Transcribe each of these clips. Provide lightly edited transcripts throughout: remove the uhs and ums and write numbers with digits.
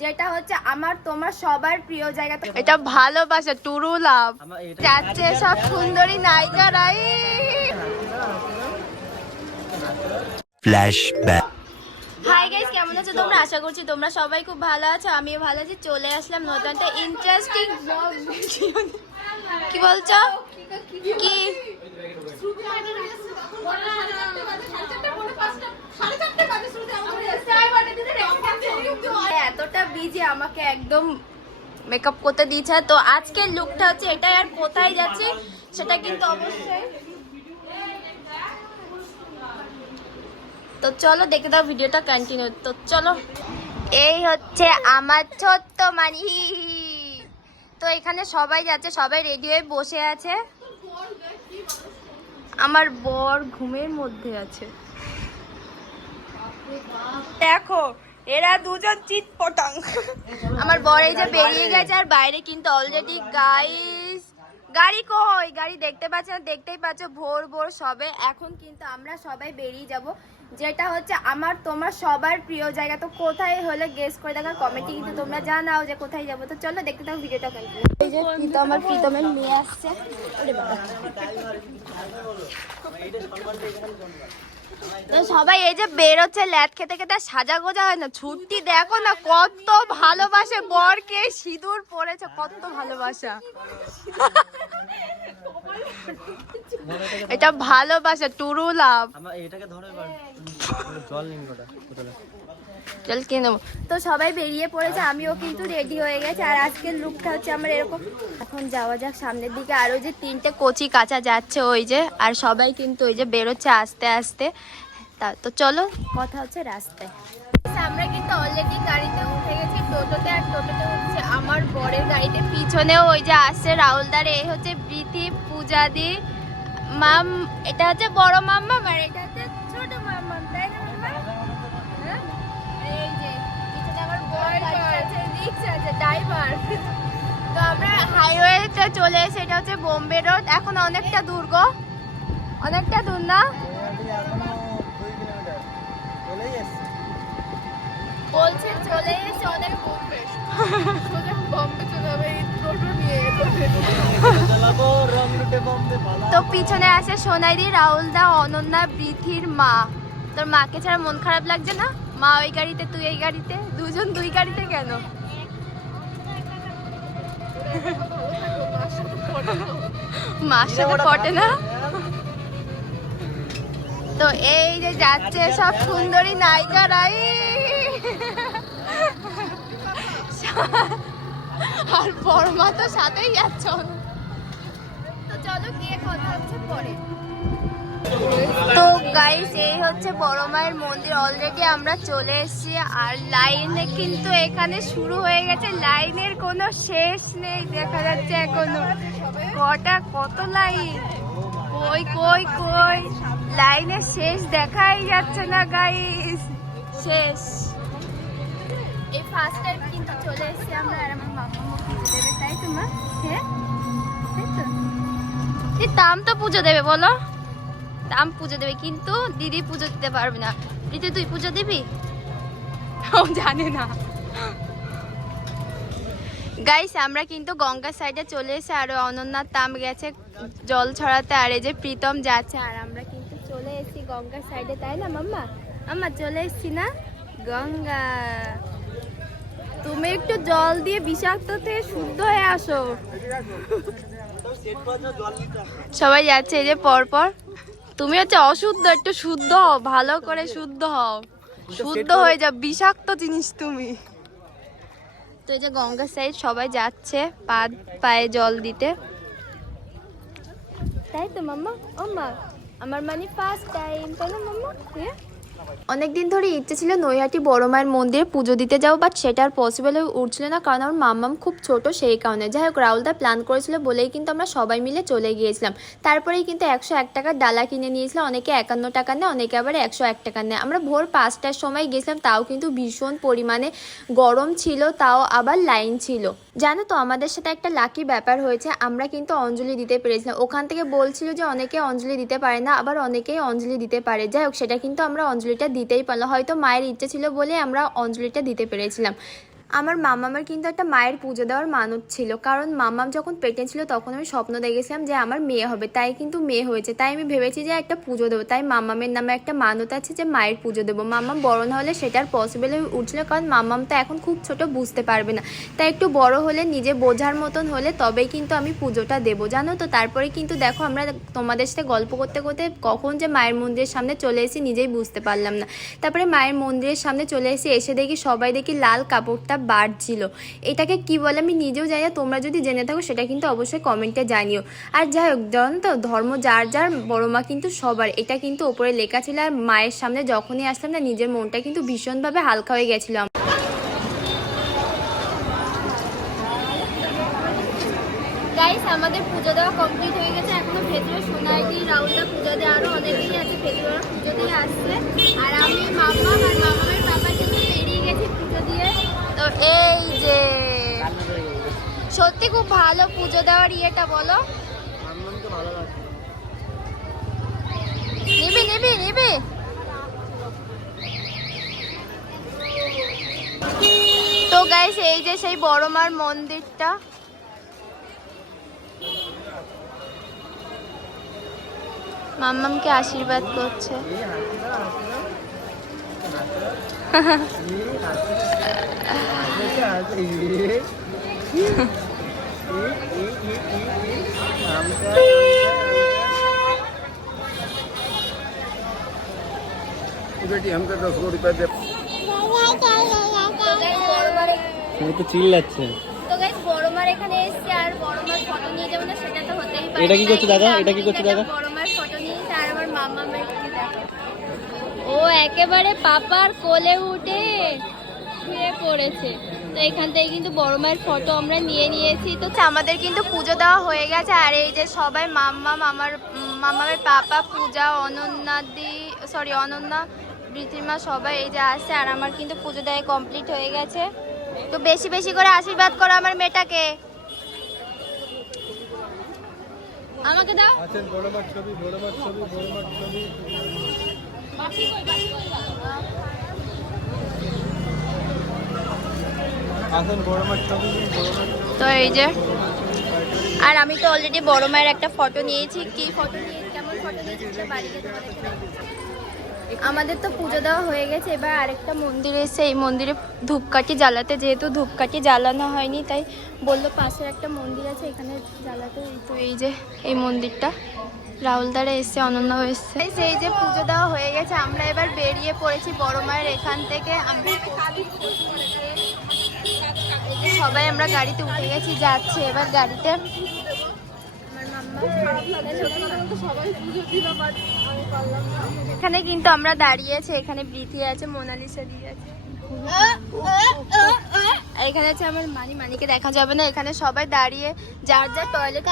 যেটা হচ্ছে আমার তোমার সবার প্রিয় জায়গা। এটা ভালোবাসা টুরু লাভ যাচ্ছে সব সুন্দরী নায়িকারাই। ফ্ল্যাশব্যাক। হাই গাইস, কেমন আছো তোমরা? আশা করছি তোমরা সবাই খুব ভালো আছো। আমিও ভালো আছি। চলে আসলাম নতুন একটা ইন্টারেস্টিং ব্লগ ভিডিও। কি বলছো? কি এতটা বিজি আমাকে একদম মেকআপ করতে দিয়েছে। তো আজকের লুকটা হচ্ছে এটাই। আর কোথায় যাচ্ছে সেটা কিন্তু অবশ্যই, তো চলো দেখে দাও ভিডিওটা কন্টিনিউ। তো চলো, এই হচ্ছে আমার ছোট্ট মানি। তো এখানে সবাই যাচ্ছে, সবাই রেডি হয়ে বসে আছে। আমার বর ঘুমের মধ্যে আছে। দেখো এরা দুজন চিৎপটাং। আমার বর এই যে বেরিয়ে গেছে, আর বাইরে কিন্তু অলরেডি গাইস গাড়ি কই, গাড়ি দেখতে পাচ্ছ না? দেখতেই পাচ্ছ ভোর ভোর সবে। এখন কিন্তু আমরা সবাই বেরিয়ে যাব, যেটা হচ্ছে আমার তোমার সবার প্রিয় জায়গা। তো কোথায় হলে গেস করে দেখার কমেন্টে কিন্তু তোমরা জানাও যে কোথায় যাবো। তো চলো দেখতে থাকো ভিডিওটা কন্টিনিউ। এই যে প্রীতম আর প্রীতমের মেয়ে আসছে। ওরে বাবা। তো সবাই এই যে বেরোচ্ছে ল্যাদ খেতে খেতে, সাজা গোজা হয় না। ছুটি দেখো না কত ভালোবাসে বরকে, সিঁদুর পরেছে, কত ভালোবাসা। এটা ভালোবাসা টুরু লাভ। চল কিনে নেবো। তো সবাই বেরিয়ে পড়েছে, আমিও কিন্তু রেডি হয়ে গেছে। আর আজকের লুকটা হচ্ছে আমার এরকম। এখন যাওয়া যাক সামনের দিকে। আরো যে তিনটে কচি কাঁচা যাচ্ছে ওই যে, আর সবাই কিন্তু ওই যে বেরোচ্ছে আস্তে আস্তে। তো চলো, কথা হচ্ছে রাস্তায়। আমরা কিন্তু অলরেডি গাড়িতে উঠে গেছি, টোটোতে। আর টোটোতে উঠছে আমার বরের গাড়িতে। পিছনেও ওই যে আসছে রাহুলদার। এই হচ্ছে প্রীতি, পূজাদি, মাম। এটা হচ্ছে বড় মাম্মা, আর এটা হচ্ছে ছোট মাম্মা, তাই না মাম্মা? হ্যাঁ, এই যে পিছনে আমার বর আছে, রিক্সা আছে, ড্রাইভার। তো আমরা হাইওয়েতে চলে এসে, এটা হচ্ছে বোম্বে রোড। এখন অনেকটা দূর গো, অনেকটা দূর না? বলছে চলে এসে অনেক বোম্বে। বোম্বে চলে যাবে এই টোটো নিয়ে। তো পিছনে আছে সোনাইদি, রাহুলদা, অনন্যা, বৃথির মা। তোর মাকে ছাড়া মন খারাপ লাগছে না? মা ওই গাড়িতে, তুই এই গাড়িতে, দুজন দুই গাড়িতে কেন? মার সাথে পটে না? তো এই যে যাচ্ছে সব সুন্দরী নায়িকারাই, আর বড় মা তো সাথেই যাচ্ছে। তো চলো গিয়ে কথা হচ্ছে পরে। তো গাইস, এই হচ্ছে বড় মায়ের মন্দির। অলরেডি আমরা চলে এসেছি, আর লাইনে কিন্তু এখানে শুরু হয়ে গেছে। লাইনের কোনো শেষ নেই, দেখা যাচ্ছে এখনো কত লাইন। কই কই কই, লাইনের শেষ দেখাই যাচ্ছে না গাইস, শেষ। এই ফার্স্ট টাইম কিন্তু চলে এসেছি আমরা। আর আমার মাম্মা পুজো দেবে, তাই তো মা? হ্যাঁ তাই তো। এই তাম তো পুজো দেবে, বলো? তাম পুজো দেবে, কিন্তু দিদি পুজো দিতে পারবে না। দিদি তুই পুজো দিবি? ও জানে না। গাইস, আমরা কিন্তু গঙ্গার সাইডে চলে এসে, আর অনন্যার তাম গেছে জল ছড়াতে, আর এই যে প্রীতম যাচ্ছে। আর আমরা কিন্তু চলে এসেছি গঙ্গার সাইডে, তাই না মাম্মা? আমরা চলে এসেছি না গঙ্গা। তুমি একটু জল দিয়ে বিষাক্ত থেকে শুদ্ধ হয়ে আসো। সবাই যাচ্ছে এই যে পরপর। তুমি হচ্ছে অশুদ্ধ, একটু শুদ্ধ হও, ভালো করে শুদ্ধ হও, শুদ্ধ হয়ে যাও, বিষাক্ত জিনিস তুমি। তো এই যে গঙ্গা সাইড সবাই যাচ্ছে পায়ে জল দিতে, তাই তো মাম্মা? ও মা, আমার মানে ফার্স্ট টাইম, তাই না মাম্মা? হ্যাঁ, অনেকদিন ধরে ইচ্ছে ছিল নৈহাটি বড় মায়ের মন্দিরে পুজো দিতে যাও, বাট সেটা আর পসিবল হয়ে উঠছিল না, কারণ আমার মাম্মাম খুব ছোট, সেই কারণে। যাই হোক, রাহুলদা প্ল্যান করেছিল বলেই কিন্তু আমরা সবাই মিলে চলে গিয়েছিলাম। তারপরেই কিন্তু 101 টাকার ডালা কিনে নিয়েছিলাম। অনেকে 51 টাকা নেয়, অনেকে আবার 101 টাকা নেয়। আমরা ভোর 5টার সময় গেছিলাম, তাও কিন্তু ভীষণ পরিমাণে গরম ছিল, তাও আবার লাইন ছিল। জানো তো, আমাদের সাথে একটা লাকি ব্যাপার হয়েছে, আমরা কিন্তু অঞ্জলি দিতে পেরেছিলাম। ওখান থেকে বলছিল যে অনেকে অঞ্জলি দিতে পারে না, আবার অনেকেই অঞ্জলি দিতে পারে। যাই হোক, সেটা কিন্তু আমরা অঞ্জলিটা দিতেই পারলাম। হয়তো মায়ের ইচ্ছে ছিল বলে আমরা অঞ্জলিটা দিতে পেরেছিলাম। আমার মামামের কিন্তু একটা মায়ের পুজো দেওয়ার মানত ছিল, কারণ মামাম যখন পেটে ছিল তখন আমি স্বপ্ন দেখেছিলাম যে আমার মেয়ে হবে, তাই কিন্তু মেয়ে হয়েছে। তাই আমি ভেবেছি যে একটা পুজো দেবো, তাই মামামের নামে একটা মানত আছে যে মায়ের পুজো দেবো। মামাম বড় না হলে সেটা আর পসিবল হয়ে উঠছিল, কারণ মামাম তো এখন খুব ছোট, বুঝতে পারবে না। তাই একটু বড় হলে, নিজে বোঝার মতন হলে তবেই কিন্তু আমি পুজোটা দেবো, জানো তো। তারপরে কিন্তু দেখো আমরা তোমাদের সাথে গল্প করতে করতে কখন যে মায়ের মন্দিরের সামনে চলে এসেছি নিজেই বুঝতে পারলাম না। তারপরে মায়ের মন্দিরের সামনে চলে এসে দেখি সবাই দেখি লাল কাপড়টা বাড়ছিল। এটাকে কি বলে আমি নিজেও জানি না, তোমরা যদি জেনে থাকো সেটা কিন্তু অবশ্যই কমেন্টে জানিও। আর যাই হোক, জানো তো, ধর্ম যার যার, বড় মা কিন্তু সবার, এটা কিন্তু ওপরে লেখা ছিল। আর মায়ের সামনে যখনই আসলাম না, নিজের মনটা কিন্তু ভীষণভাবে হালকা হয়ে গেছিল। গাইস, আমাদের পুজো দেওয়া কমপ্লিট হয়ে গেছে। এখনো ভেতরে সোনাইদি, রাহুলদা পুজো দেওয়া, আরো অনেকেই আছে ভেতরে পুজো দিয়ে আসছে। আর আমি মাম্মা আর মামামের পাপার জন্য বেরিয়ে গেছি পুজো দিয়ে। তো এই যে সত্যি খুব ভালো পুজো দেওয়ার ইয়েটা, বলো। নিবি নিবি নিবি। তো গাইস, এই যে সেই বড় মার মন্দিরটা। মাম্মামকে আশীর্বাদ করছে। बेटी हमको 10 रुपए दे। তো চিল্লাচ্ছে। তো গাইস, বড়মার এখানে এসেছে আর বড়মার ফটো নিয়ে যাবো না, সেটা তো হতেই পারে। এটা কি করছে দাদা? এটা কি করছে দাদা? বড়মার ফটো নিয়েছে আর আমার মামামের কি দেখো, ও একেবারে পাপার কোলে উঠে শুয়ে পড়েছে। তো এখান থেকে কিন্তু বড় মায়ের ফটো আমরা নিয়ে নিয়েছি। তো আমাদের কিন্তু পুজো দেওয়া হয়ে গেছে। আর এই যে সবাই মামামের পাপা, পূজা, অনন্যা, বৃত্তিমা সবাই এই যে আসছে। আর আমার কিন্তু পুজো দেওয়া কমপ্লিট হয়ে গেছে। তো বেশি বেশি করে আশীর্বাদ করো আমার মেয়েটাকে। আমাকে দাও। আছেন বড় মার ছবি, বড় মার ছবি, বড় মার ছবি। আছেন বড় মার ছবি, বড় মার। তো এই যে, আর আমি তো অলরেডি বড় মায়ের একটা ফটো নিয়েছি। কি ফটো নিয়েছি, কেমন ফটো নিয়েছি সেটা বাড়িতে তোমাদেরকে দেখাবো। আমাদের তো পুজো দেওয়া হয়ে গেছে। এবার আরেকটা মন্দিরে এসে এই মন্দিরে ধূপকাঠি জ্বালাতে, যেহেতু ধূপকাঠি জ্বালানো হয়নি তাই বললো পাশের একটা মন্দির আছে এখানে জ্বালাতে। তো এই যে এই মন্দিরটা, রাহুলদারা এসছে, অনন্যাও এসছে। এই যে পুজো দেওয়া হয়ে গেছে, আমরা এবার বেরিয়ে পড়েছি বড় মায়ের এখান থেকে। সবাই আমরা গাড়িতে উঠে গেছি, যাচ্ছে এবার গাড়িতে। এখানে কিন্তু আমরা দাঁড়িয়েছি, এখানে বৃথি আছে, মোনালিসা দিয়ে আছে, এখানে আছে আমার মানিকে দেখা যাবে না। এখানে সবাই দাঁড়িয়ে যার যার টয়লেট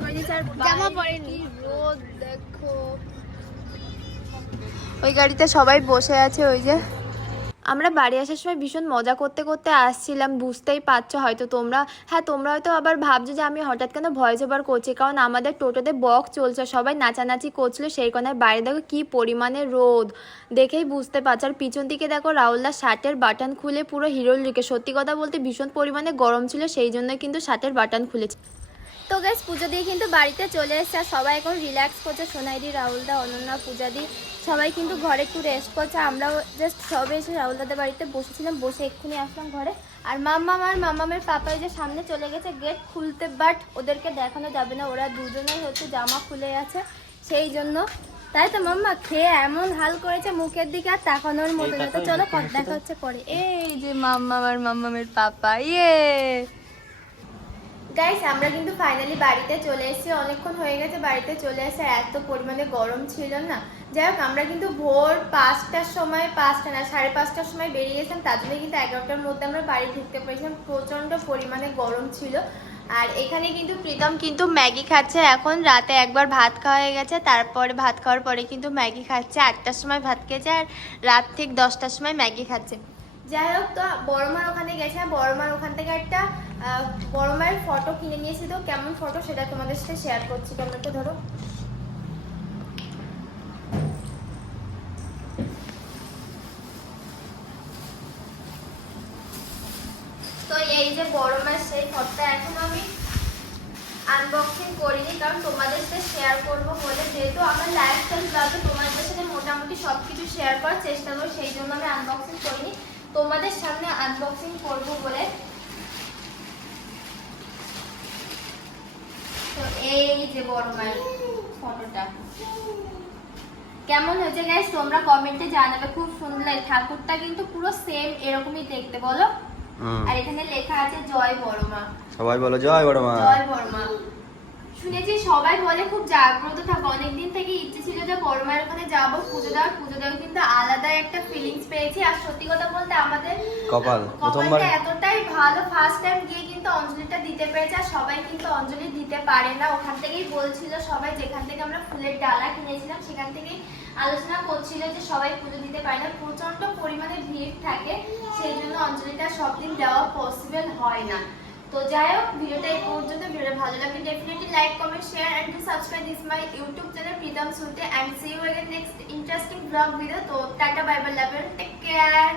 করে নিয়েছে। আর জামা পরেনি, রোদ দেখো। ওই গাড়িতে সবাই বসে আছে। ওই যে আমরা বাড়ি আসার সময় ভীষণ মজা করতে করতে আসছিলাম, বুঝতেই পারছো হয়তো তোমরা। হ্যাঁ, তোমরা হয়তো আবার ভাবছো যে আমি হঠাৎ কেন ভয়েস ওভার করছি, কারণ আমাদের টোটোতে বক্স চলছে, সবাই নাচানাচি করছিল সেই কোনায়। বাইরে দেখো কি পরিমাণে রোদ, দেখেই বুঝতে পারছো। আর পিছন দিকে দেখো রাহুলদার শার্টের বাটন খুলে পুরো হিরোর লিখে। সত্যি কথা বলতে ভীষণ পরিমাণে গরম ছিল, সেই জন্য কিন্তু শার্টের বাটন খুলেছে। তো গাইস, পুজো দিয়ে কিন্তু বাড়িতে চলে এসেছে আর সবাই এখন রিল্যাক্স করছে। সোনাইদি, রাহুলদা, অনন্যা, পূজাদি সবাই কিন্তু ঘরে একটু রেস্ট করছে। আমরাও জাস্ট সবে এসে রাহুলদাদের বাড়িতে বসেছিলাম, বসে এক্ষুনি আসলাম ঘরে। আর মামামের পাপাই যে সামনে চলে গেছে গেট খুলতে, বাট ওদেরকে দেখানো যাবে না, ওরা দুজনেই হচ্ছে জামা খুলে আছে সেই জন্য। তাই তো মাম্মা খেয়ে এমন হাল করেছে মুখের দিকে আর তাকানোর মতো না। তো চলো দেখা হচ্ছে পরে। এই যে মামামের পাপা, ইয়ে গাইস, আমরা কিন্তু ফাইনালি বাড়িতে চলে এসেছি। অনেকক্ষণ হয়ে গেছে বাড়িতে চলে এসে, এত পরিমাণে গরম ছিল না। যাই হোক, আমরা কিন্তু ভোর 5টার সময়, 5টা না 5:30টার সময় বেরিয়ে গেছিলাম, তার জন্য কিন্তু 11টার মধ্যে আমরা বাড়ি ঢুকতে পেরেছিলাম। প্রচণ্ড পরিমাণে গরম ছিল। আর এখানে কিন্তু প্রীতম কিন্তু ম্যাগি খাচ্ছে। এখন রাতে একবার ভাত খাওয়া হয়ে গেছে, তারপরে ভাত খাওয়ার পরে কিন্তু ম্যাগি খাচ্ছে। 8টার সময় ভাত খেয়েছে আর রাত ঠিক 10টার সময় ম্যাগি খাচ্ছে। যাই হোক, তো বড়মার ওখানে গেছে, বড়মার ওখান থেকে একটা বড় মায়ের ফটো কিনে নিয়েছি। তো কেমন ফটো সেটা তোমাদের সাথে শেয়ার করছি। ক্যামেরাটা ধরো। তো এই যে বড় মাছ সেই ফটোটা এখন আমি আনবক্সিং করিনি, কারণ তোমাদের সাথে শেয়ার করবো বলে, যেহেতু আমার লাইফস্টাইল ব্লগে তোমাদের সাথে মোটামুটি সবকিছু শেয়ার করার চেষ্টা করি, সেই জন্য আমি আনবক্সিং করিনি, তোমাদের সামনে আনবক্সিং করবো বলে। তো এই যে বড় মায়ের ফটোটা কেমন হয়েছে গাইস তোমরা কমেন্টে জানাবে। খুব সুন্দর লাগে, ঠাকুরটা কিন্তু পুরো সেম এরকমই দেখতে, বলো। আর এখানে লেখা আছে জয় বড় মা। সবাই বলো জয় বড় মা। জয় বড় মা। শুনেছি সবাই বলে খুব জাগ্রত থাকো, অনেকদিন থেকে ইচ্ছে ছিল যে বড় মায়ের ওখানে যাবো পুজো দেওয়ার কিন্তু আলাদা একটা ফিলিংস পেয়েছি। আর সত্যি কথা বলতে আমাদের কপাল প্রথমবার কপালটা এতটাই ভালো, ফার্স্ট টাইম গিয়ে কিন্তু অঞ্জলিটা দিতে পেরেছে। আর সবাই কিন্তু অঞ্জলি দিতে পারে না, ওখান থেকেই বলছিল সবাই, যেখান থেকে আমরা ফুলের ডালা কিনেছিলাম সেখান থেকেই আলোচনা করছিল যে সবাই পুজো দিতে পারে না, প্রচন্ড পরিমাণে ভিড় থাকে, সেই জন্য অঞ্জলিটা সব দিন দেওয়া পসিবল হয় না। তো যাই হোক, ভিডিওটা এই পর্যন্ত। ভিডিওটা ভালো লাগলে definitely like, comment, share and to subscribe this my YouTube channel Pritam Sulte, and see you again next interesting blog video. তো tata, bye bye, love you, take care.